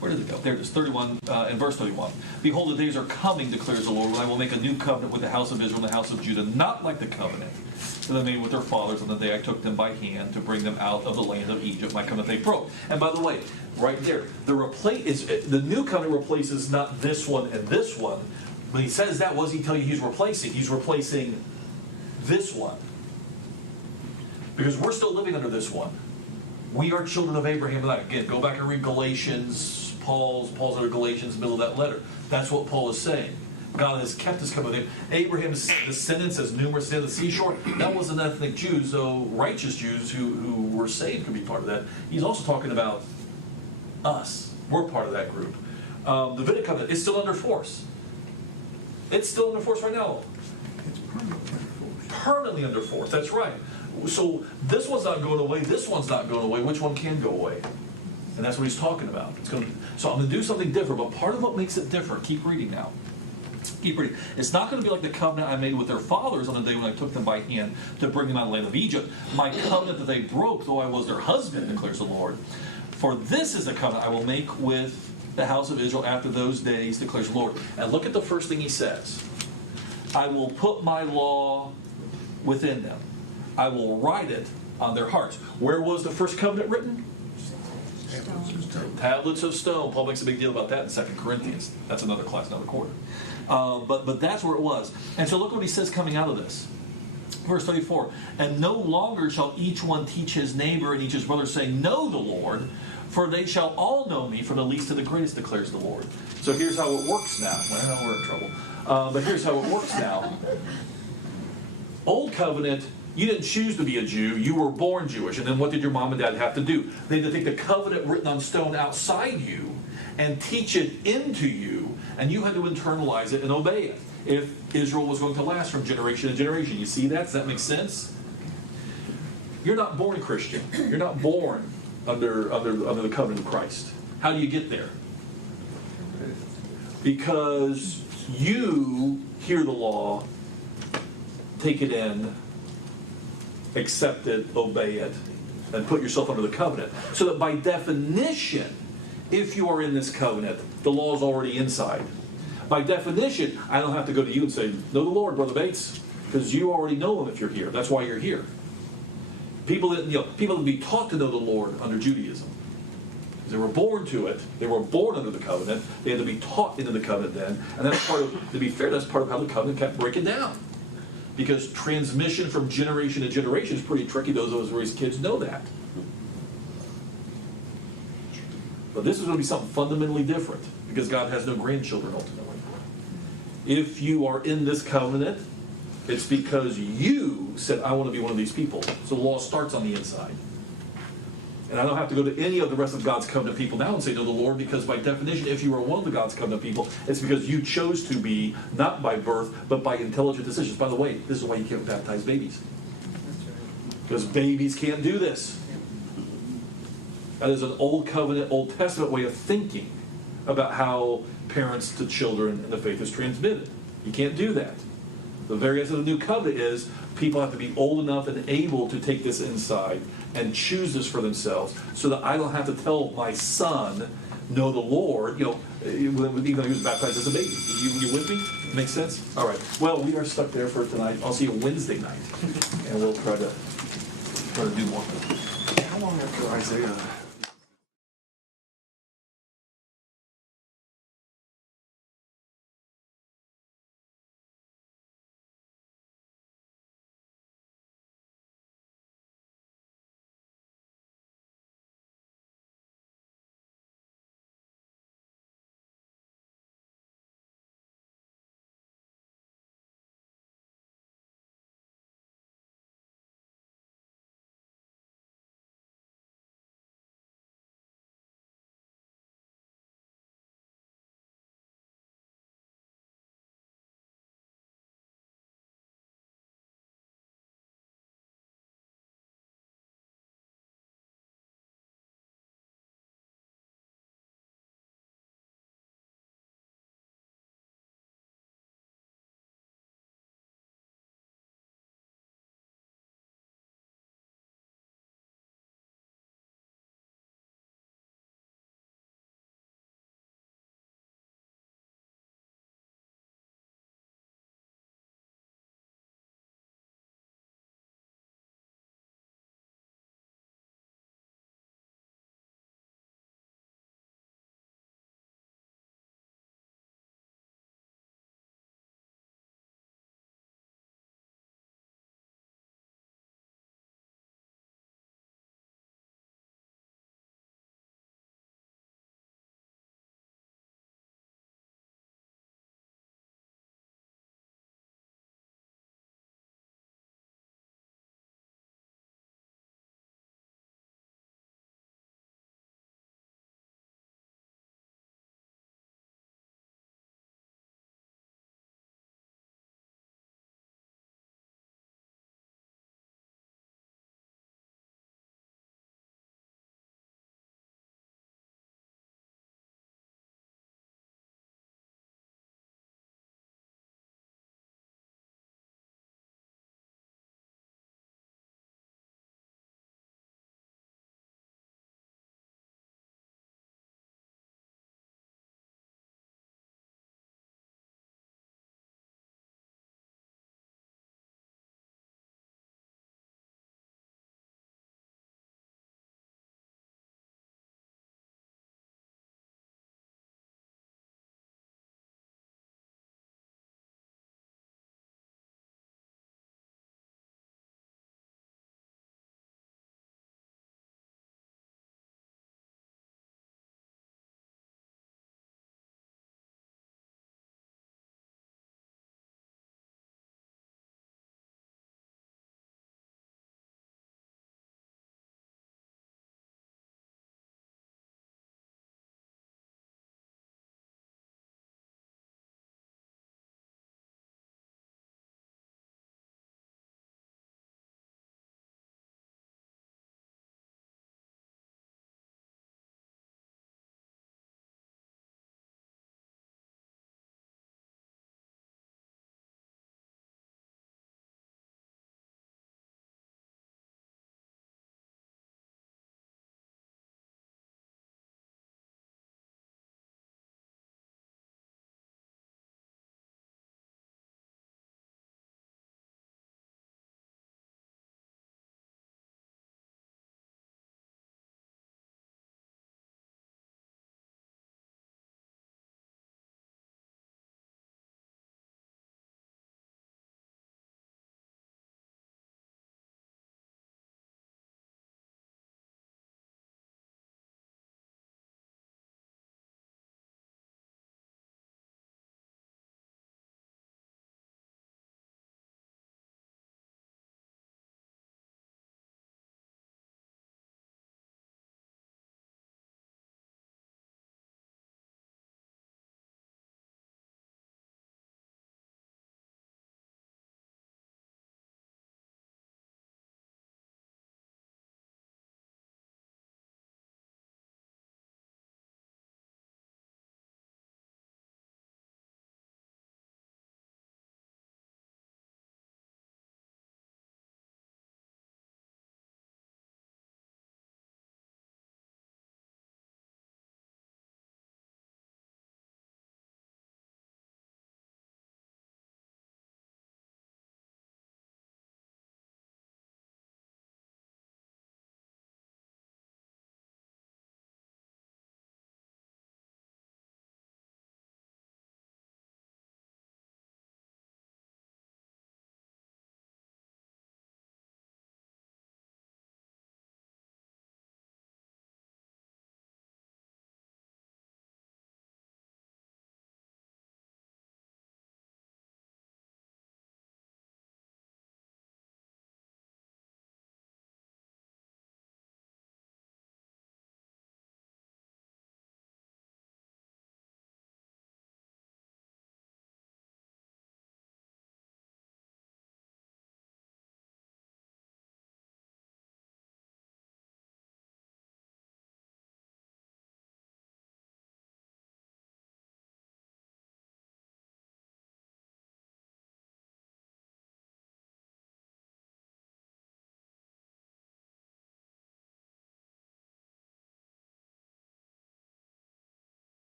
Where did it go? There it is, 31, in verse 31. Behold, the days are coming, declares the Lord, when I will make a new covenant with the house of Israel and the house of Judah, not like the covenant that I made with their fathers on the day I took them by hand to bring them out of the land of Egypt, my covenant they broke. And by the way, right there, the new covenant replaces not this one and this one. When he says that, what does he tell you he's replacing? He's replacing this one. Because we're still living under this one. We are children of Abraham. Again, go back and read Galatians. Paul's under Galatians, middle of that letter. That's what Paul is saying. God has kept us covenant with him. Abraham's descendants, as numerous as the seashore, that wasn't ethnic Jews, though righteous Jews who were saved could be part of that. He's also talking about us. We're part of that group. The Davidic covenant is still under force. It's still under force right now. It's permanently enforced. Permanently under force, that's right. So this one's not going away, this one's not going away. Which one can go away? And that's what he's talking about. So I'm going to do something different, but part of what makes it different, keep reading now. Keep reading. It's not going to be like the covenant I made with their fathers on the day when I took them by hand to bring them out of the land of Egypt. My covenant that they broke, though I was their husband, declares the Lord. For this is the covenant I will make with the house of Israel after those days, declares the Lord. And look at the first thing he says. I will put my law within them. I will write it on their hearts. Where was the first covenant written? Tablets of stone. Paul makes a big deal about that in 2 Corinthians. That's another class, another quarter. But that's where it was. And so look what he says coming out of this. Verse 34. And no longer shall each one teach his neighbor and each his brother, saying, know the Lord, for they shall all know me, from the least to the greatest, declares the Lord. So here's how it works now. Well, we're in trouble. But here's how it works now. Old covenant, you didn't choose to be a Jew, you were born Jewish. And then what did your mom and dad have to do? They had to take the covenant written on stone outside you and teach it into you, and you had to internalize it and obey it if Israel was going to last from generation to generation. You see that? Does that make sense? You're not born Christian. You're not born under the covenant of Christ. How do you get there? Because you hear the law, take it in, accept it, obey it, and put yourself under the covenant. So that by definition, if you are in this covenant, the law is already inside. By definition, I don't have to go to you and say, know the Lord, Brother Bates, because you already know him if you're here. That's why you're here. People that be taught to know the Lord under Judaism. They were born to it. They were born under the covenant. They had to be taught into the covenant then. And that's part of, to be fair, that's part of how the covenant kept breaking down. Because transmission from generation to generation is pretty tricky. Those of us who raise kids know that. But this is going to be something fundamentally different, because God has no grandchildren ultimately. If you are in this covenant, it's because you said, I want to be one of these people. So the law starts on the inside. And I don't have to go to any of the rest of God's covenant people now and say, know the Lord, because by definition, if you are one of the God's covenant people, it's because you chose to be, not by birth, but by intelligent decisions. By the way, this is why you can't baptize babies. That's right. Because babies can't do this. That is an old covenant, Old Testament way of thinking about how parents to children and the faith is transmitted. You can't do that. The very essence of the new covenant is people have to be old enough and able to take this inside and choose this for themselves, so that I don't have to tell my son, know the Lord, even though he was baptized as a baby. You with me? Make sense? All right. Well, we are stuck there for tonight. I'll see you Wednesday night, and we'll try to do more. How long after Isaiah?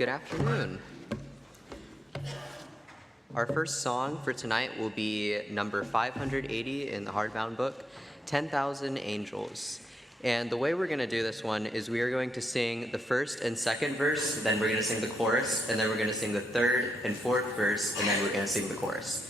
Good afternoon. Our first song for tonight will be number 580 in the hardbound book, 10,000 Angels. And the way we're going to do this one is we are going to sing the first and second verse, then we're going to sing the chorus, and then we're going to sing the third and fourth verse, and then we're going to sing the chorus.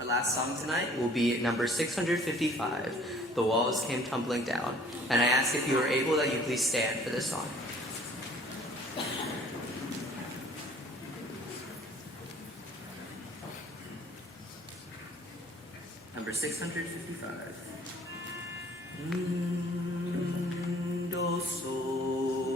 Our last song tonight will be number 655, The Walls Came Tumbling Down. And I ask if you are able that you please stand for this song. Number 655. Do sol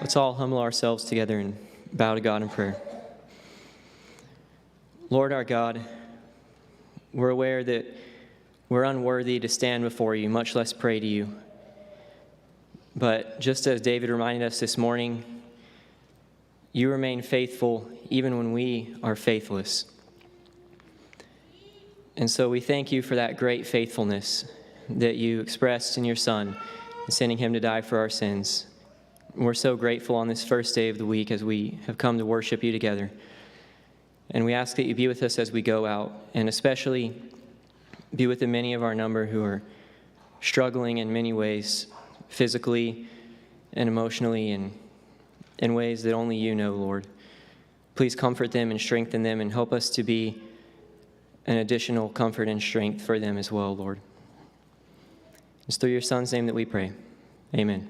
Let's all humble ourselves together and bow to God in prayer. Lord our God, we're aware that we're unworthy to stand before you, much less pray to you. But just as David reminded us this morning, you remain faithful even when we are faithless. And so we thank you for that great faithfulness that you expressed in your Son, and sending him to die for our sins. We're so grateful on this first day of the week as we have come to worship you together. And we ask that you be with us as we go out, and especially be with the many of our number who are struggling in many ways, physically and emotionally, and in ways that only you know, Lord. Please comfort them and strengthen them, and help us to be an additional comfort and strength for them as well, Lord. It's through your Son's name that we pray. Amen.